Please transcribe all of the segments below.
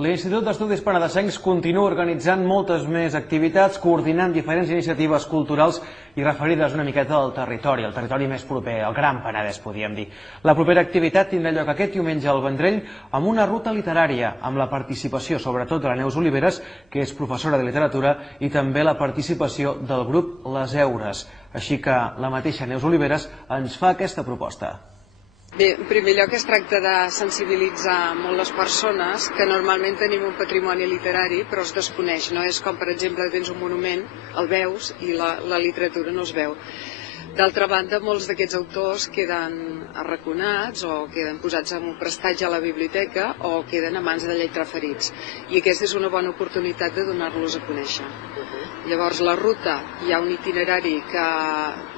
L'Institut d'Estudis Penedesencs continua organitzant moltes més activitats, coordinant diferents iniciatives culturals i referides una miqueta al territori més proper, el Gran Penedès, podríem dir. La propera activitat tindrà lloc aquest diumenge al Vendrell amb una ruta literària, amb la participació sobretot de la Neus Oliveres, que és professora de literatura, i també la participació del grup Les Eures. Així que la mateixa Neus Oliveres ens fa aquesta proposta. Bé, en primer lloc es tracta de sensibilitzar molt les persones que normalment tenim un patrimoni literari però es desconeix, no és com per exemple tens un monument, el veus i la literatura no es veu. D'altra banda, molts d'aquests autors queden arraconats o queden posats en un prestatge a la biblioteca o queden a mans de lletraferits i aquesta és una bona oportunitat de donar-los a conèixer. Llavors la ruta, hi ha un itinerari que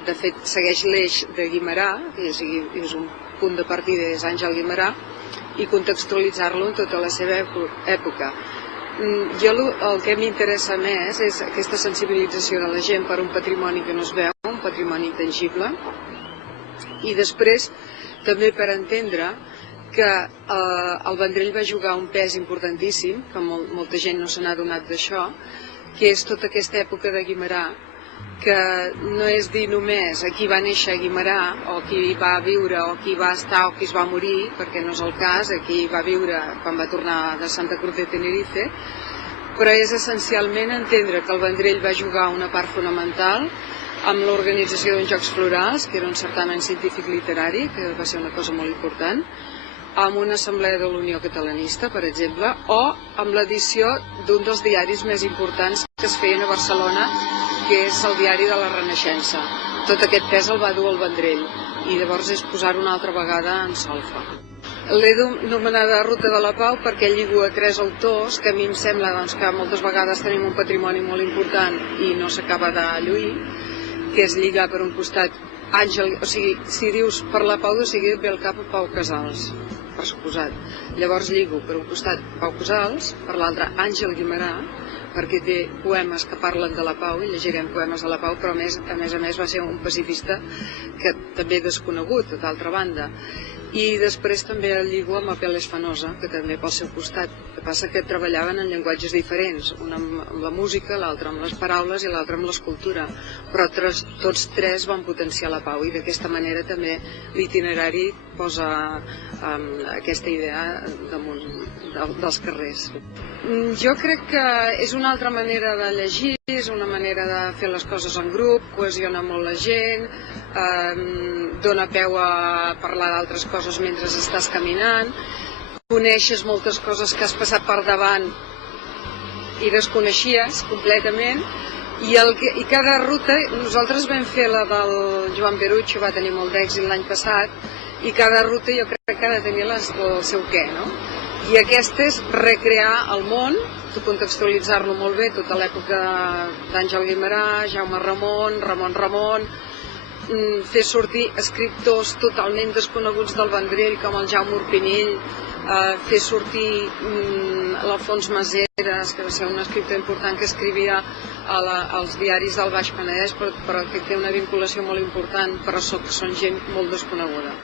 de fet segueix l'eix de Guimerà, és un punt de partida és Àngel Guimerà, i contextualitzar-lo en tota la seva època. El que m'interessa més és aquesta sensibilització de la gent per un patrimoni que no es veu, un patrimoni intangible, i després també per entendre que el Vendrell va jugar un pes importantíssim, que molta gent no se n'ha adonat d'això, que és tota aquesta època de Guimerà, que no és dir només a qui va néixer Guimerà o qui va viure o qui va estar o qui es va morir, perquè no és el cas, aquí va viure quan va tornar de Santa Cruz de Tenerife, però és essencialment entendre que el Vendrell va jugar una part fonamental amb l'organització d'uns Jocs Florals, que era un certamen científic literari, que va ser una cosa molt important, amb una assemblea de l'Unió Catalanista, per exemple, o amb l'edició d'un dels diaris més importants que es feien a Barcelona, que és el diari de la Renaixença. Tot aquest pes el va dur el Vendrell i llavors és posar una altra vegada en solfa. L'he anomenada Ruta de la Pau perquè lligo a tres autors que a mi em sembla que moltes vegades tenim un patrimoni molt important i no s'acaba de lluir, que és lligar per un costat Àngel, o sigui, si dius per la Pau de seguida ve al cap a Pau Casals, per suposat. Llavors lligo per un costat Pau Casals, per l'altre Àngel Guimerà, perquè té poemes que parlen de la pau i llegirem poemes de la pau, però a més a més va ser un pacifista que també desconegut, d'altra banda. I després també el lligo amb Apel·les Fanosa, que també pel seu costat. El que passa que treballaven en llenguatges diferents, un amb la música, l'altre amb les paraules i l'altre amb l'escultura, però tots tres van potenciar la pau i d'aquesta manera també l'itinerari posa aquesta idea damunt dels carrers. Jo crec que és una altra manera de llegir, és una manera de fer les coses en grup, cohesiona molt la gent, dona peu a parlar d'altres coses mentre estàs caminant, coneixes moltes coses que has passat per davant i desconeixies completament, i cada ruta, nosaltres vam fer la del Joan Perucho, va tenir molt d'èxit l'any passat, i cada ruta jo crec que ha de tenir el seu què, no? I aquesta és recrear el món, contextualitzar-lo molt bé, tota l'època d'Àngel Guimerà, Jaume Ramon, Ramon, fer sortir escriptors totalment desconeguts del Vendrell, com el Jaume Urpinill, fer sortir l'Alfons Maseres, que va ser un escriptor important que escrivia als diaris del Baix Penedès, però que té una vinculació molt important, però són gent molt desconeguda.